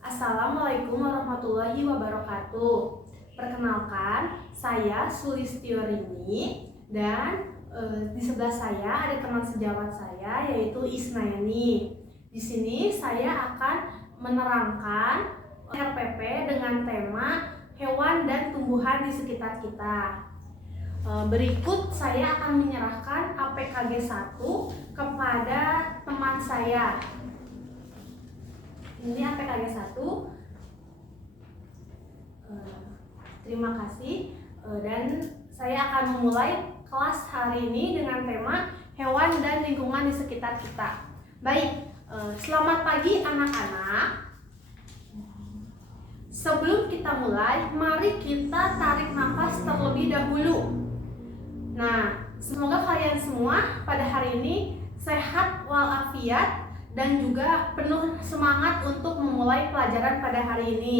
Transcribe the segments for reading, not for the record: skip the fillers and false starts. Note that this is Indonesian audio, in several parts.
Assalamualaikum warahmatullahi wabarakatuh. Perkenalkan, saya Sulistiorini dan di sebelah saya ada teman sejawat saya yaitu Isnayani. Di sini saya akan menerangkan RPP dengan tema hewan dan tumbuhan di sekitar kita. Berikut saya akan menyerahkan APKG 1 kepada teman saya. Ini APKG 1. Terima kasih. Dan saya akan memulai kelas hari ini dengan tema hewan dan lingkungan di sekitar kita. Baik, selamat pagi anak-anak. Sebelum kita mulai, mari kita tarik nafas terlebih dahulu. Nah, semoga kalian semua pada hari ini sehat walafiat dan juga penuh semangat untuk memulai pelajaran pada hari ini.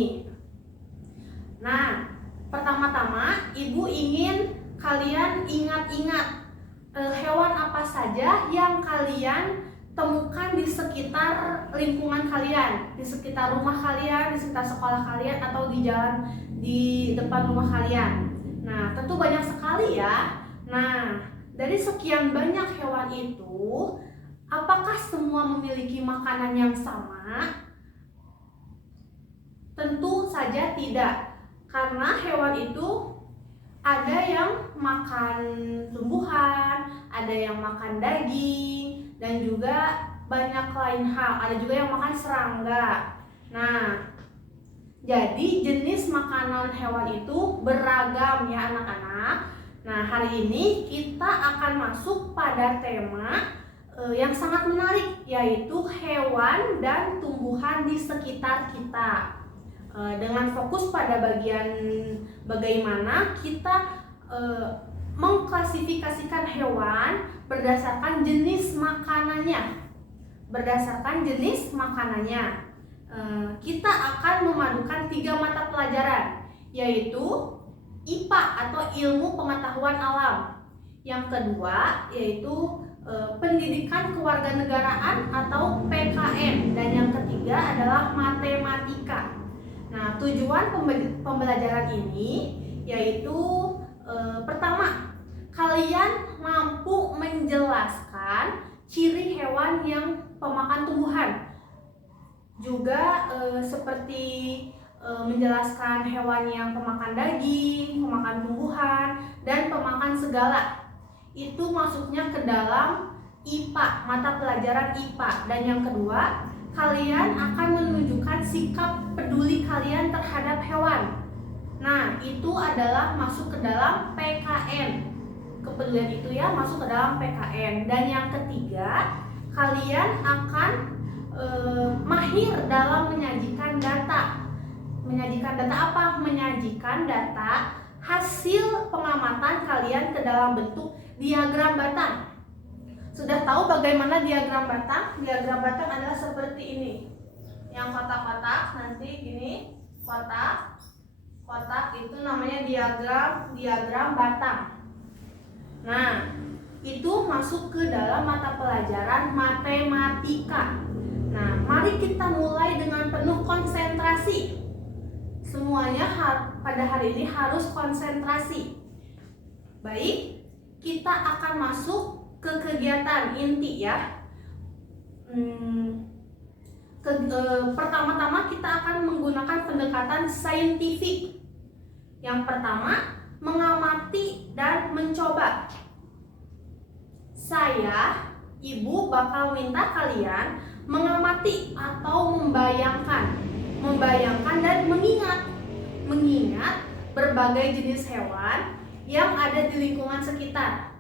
Nah, pertama-tama Ibu ingin kalian ingat-ingat hewan apa saja yang kalian temukan di sekitar lingkungan kalian, di sekitar rumah kalian, di sekitar sekolah kalian, atau di jalan di depan rumah kalian. Nah, tentu banyak sekali ya. Nah, dari sekian banyak hewan itu, apakah semua memiliki makanan yang sama? Tentu saja tidak, karena hewan itu ada yang makan tumbuhan, ada yang makan daging, dan juga banyak lain hal. Ada juga yang makan serangga. Nah, jadi jenis makanan hewan itu beragam ya anak-anak. Nah, hari ini kita akan masuk pada tema yang sangat menarik, yaitu hewan dan tumbuhan di sekitar kita. Dengan fokus pada bagian bagaimana kita mengklasifikasikan hewan berdasarkan jenis makanannya. Kita akan memadukan 3 mata pelajaran, yaitu IPA atau Ilmu Pengetahuan Alam. Yang kedua yaitu Pendidikan Kewarganegaraan atau PKN, dan yang ketiga adalah Matematika. Nah, tujuan pembelajaran ini yaitu pertama, kalian mampu menjelaskan ciri hewan yang pemakan tumbuhan. Juga seperti menjelaskan hewan yang pemakan daging, pemakan tumbuhan, dan pemakan segala. Itu masuknya ke dalam IPA, mata pelajaran IPA. Dan yang kedua, kalian akan menunjukkan sikap peduli kalian terhadap hewan. Nah, itu adalah masuk ke dalam PKN. Kepedulian itu ya masuk ke dalam PKN. Dan yang ketiga, kalian akan mahir dalam menyajikan data. Menyajikan data apa? Menyajikan data hasil pengamatan kalian ke dalam bentuk diagram batang. Sudah tahu bagaimana diagram batang? Diagram batang adalah seperti ini. Yang kotak-kotak nanti gini, kotak itu namanya diagram batang. Nah, itu masuk ke dalam mata pelajaran matematika. Nah, mari kita mulai dengan penuh konsentrasi. Semuanya pada hari ini harus konsentrasi. Baik, kita akan masuk ke kegiatan inti ya. Pertama-tama kita akan menggunakan pendekatan saintifik. Yang pertama, mengamati dan mencoba. Saya, Ibu bakal minta kalian mengamati atau membayangkan dan mengingat berbagai jenis hewan yang ada di lingkungan sekitar.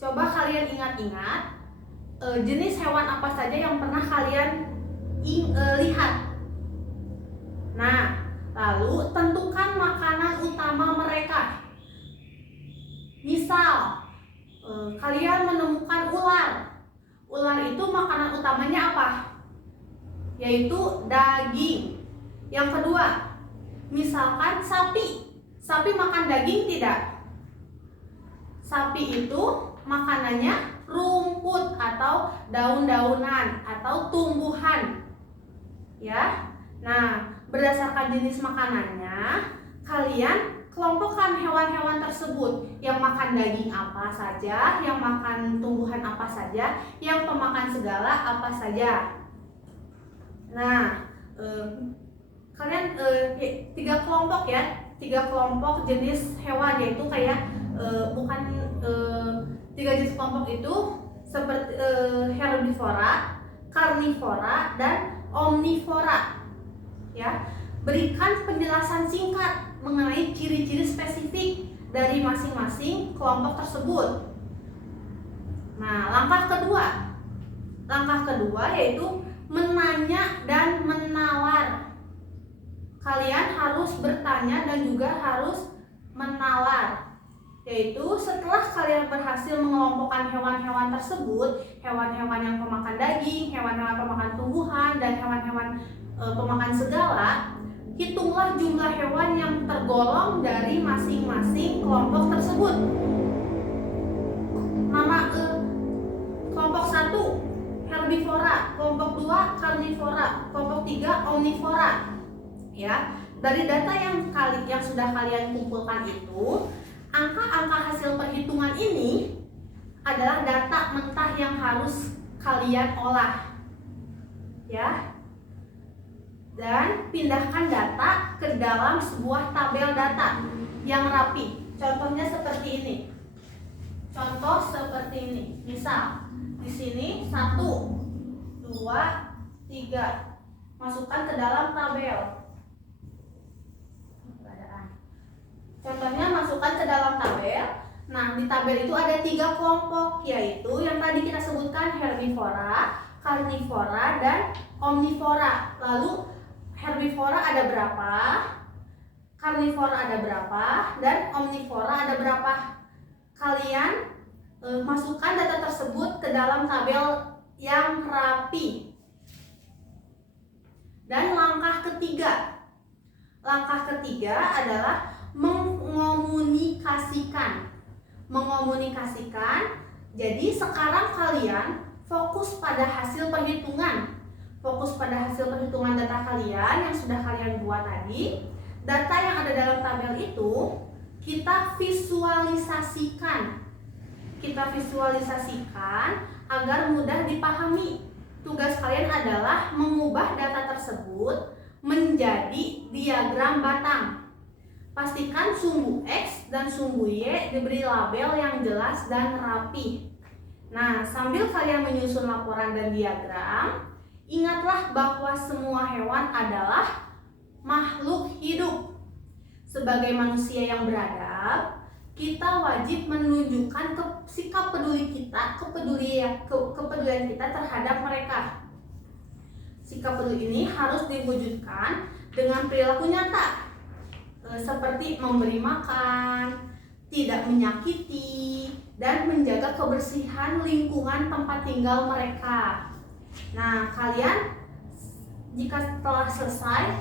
Coba kalian ingat-ingat jenis hewan apa saja yang pernah kalian lihat. Nah, lalu tentukan makanan utama mereka. Misal, kalian menemukan ular. Ular itu makanan utamanya apa? Yaitu daging. Yang kedua, misalkan sapi. Sapi makan daging tidak? Sapi itu makanannya rumput atau daun-daunan atau tumbuhan. ya. Nah, berdasarkan jenis makanannya, kalian kelompokkan hewan-hewan tersebut. Yang makan daging apa saja, yang makan tumbuhan apa saja, yang pemakan segala apa saja. Nah, kalian 3 kelompok ya, 3 kelompok jenis hewan, yaitu kayak bukan 3 jenis kelompok itu seperti herbivora, karnivora, dan omnivora. Ya, berikan penjelasan singkat mengenai ciri-ciri spesifik dari masing-masing kelompok tersebut. Nah, langkah kedua yaitu menanya dan menawar. Kalian harus bertanya dan juga harus menawar. Yaitu setelah kalian berhasil mengelompokkan hewan-hewan tersebut, hewan-hewan yang pemakan daging, hewan-hewan pemakan tumbuhan, dan hewan-hewan pemakan segala, hitunglah jumlah hewan yang tergolong dari masing-masing kelompok tersebut. Nama kelompok 1 herbivora, kelompok 2 karnivora, kelompok 3 omnivora. Ya, dari data yang sudah kalian kumpulkan itu, angka-angka hasil perhitungan ini adalah data mentah yang harus kalian olah. Ya. Dan pindahkan data ke dalam sebuah tabel data yang rapi. Contohnya seperti ini. Contoh seperti ini. Misal di sini 1, 2, 3. Masukkan ke dalam tabel. Contohnya masukkan ke dalam tabel. Nah, di tabel itu ada 3 kelompok, yaitu yang tadi kita sebutkan herbivora, karnivora, dan omnivora. Lalu herbivora ada berapa? Karnivora ada berapa? Dan omnivora ada berapa? Kalian masukkan data tersebut ke dalam tabel yang rapi. Dan langkah ketiga adalah mengomunikasikan. Jadi sekarang kalian fokus pada hasil perhitungan. Data kalian yang sudah kalian buat tadi. Data yang ada dalam tabel itu kita visualisasikan agar mudah dipahami. Tugas kalian adalah mengubah data tersebut menjadi diagram batang. Pastikan sumbu X dan sumbu Y diberi label yang jelas dan rapi. Nah, sambil kalian menyusun laporan dan diagram, ingatlah bahwa semua hewan adalah makhluk hidup. Sebagai manusia yang beradab, kita wajib menunjukkan sikap peduli kita, kepedulian kita terhadap mereka. Sikap peduli ini harus diwujudkan dengan perilaku nyata, seperti memberi makan, tidak menyakiti, dan menjaga kebersihan lingkungan tempat tinggal mereka. Nah, kalian jika telah selesai,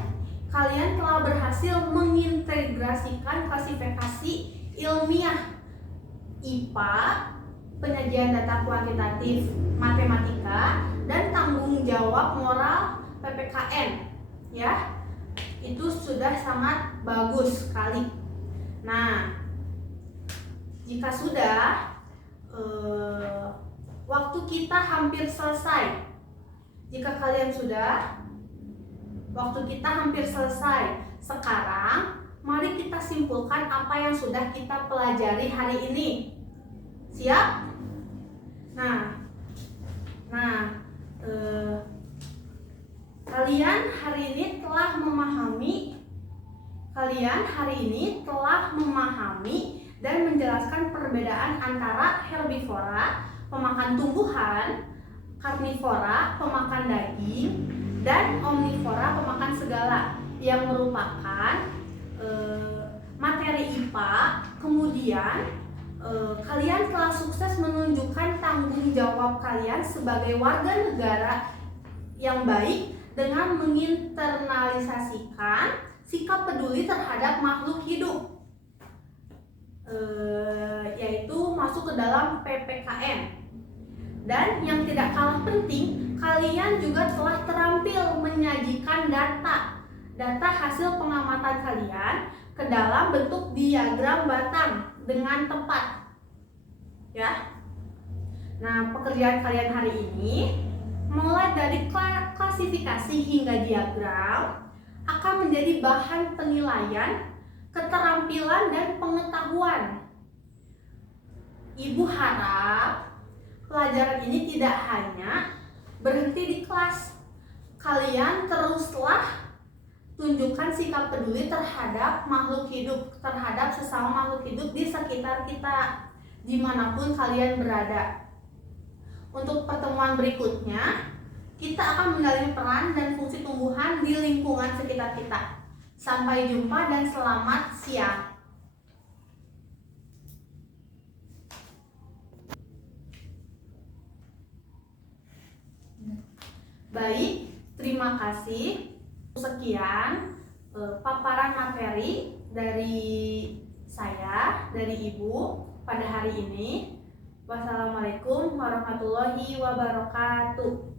kalian telah berhasil mengintegrasikan klasifikasi ilmiah IPA, penyajian data kuantitatif matematika, dan tanggung jawab moral PPKN. Ya. Itu sudah sangat bagus sekali. Nah, jika sudah, waktu kita hampir selesai. Jika kalian sudah, waktu kita hampir selesai. Sekarang, mari kita simpulkan apa yang sudah kita pelajari hari ini. Siap? Kalian hari ini telah memahami dan menjelaskan perbedaan antara herbivora, pemakan tumbuhan, karnivora, pemakan daging, dan omnivora, pemakan segala, yang merupakan materi IPA. Kemudian kalian telah sukses menunjukkan tanggung jawab kalian sebagai warga negara yang baik dengan menginternalisasikan sikap peduli terhadap makhluk hidup, yaitu masuk ke dalam PPKN. Dan yang tidak kalah penting, kalian juga telah terampil menyajikan data hasil pengamatan kalian ke dalam bentuk diagram batang dengan tepat. Ya. Nah, pekerjaan kalian hari ini mulai dari klasifikasi hingga diagram akan menjadi bahan penilaian keterampilan dan pengetahuan. Ibu harap pelajaran ini tidak hanya berhenti di kelas. Kalian teruslah tunjukkan sikap peduli terhadap makhluk hidup, terhadap sesama makhluk hidup di sekitar kita, dimanapun kalian berada. Untuk pertemuan berikutnya, kita akan menggali peran dan fungsi tumbuhan di lingkungan sekitar kita. Sampai jumpa dan selamat siang. Baik, terima kasih. Sekian paparan materi dari saya, dari Ibu pada hari ini. Wassalamualaikum warahmatullahi wabarakatuh.